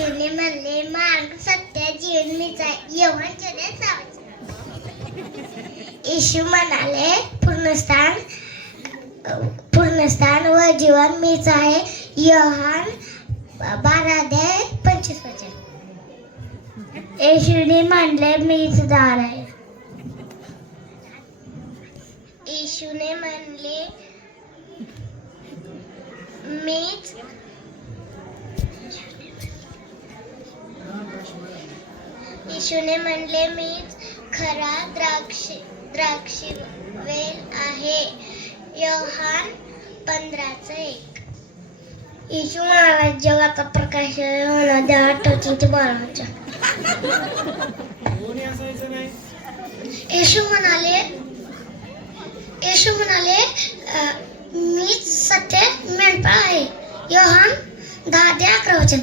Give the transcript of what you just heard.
येशूने म्हणले, मार्ग सत्य जीवन मीच आहे. योहान 14:6. येशू म्हणाले, पूर्णस्थान व जीवन मीच आहे. योहान 12:25. येशूने म्हणले, मीच दार आहे. येशूने म्हणले, मीच येशूने म्हणले, मीच खरा द्राक्षी वेल आहे. योहान 15:1. येशू म्हणाला, जगाचा प्रकाश होणार द्या. आठवचिंचे 12. येशू म्हणाले, मीच सत्य मेंढपाळ आहे. योहान 10:11.